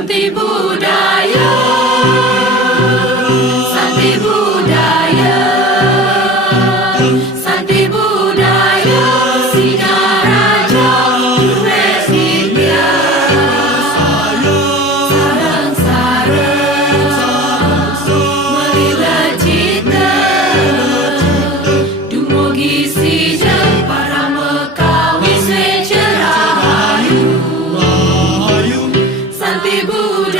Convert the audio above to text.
Santi budaya, santi budaya, santi budaya, sinar raja West India. Sarang-sarang melila cita, dumugi sijeng para mekawis we cerahayu. Santi budaya.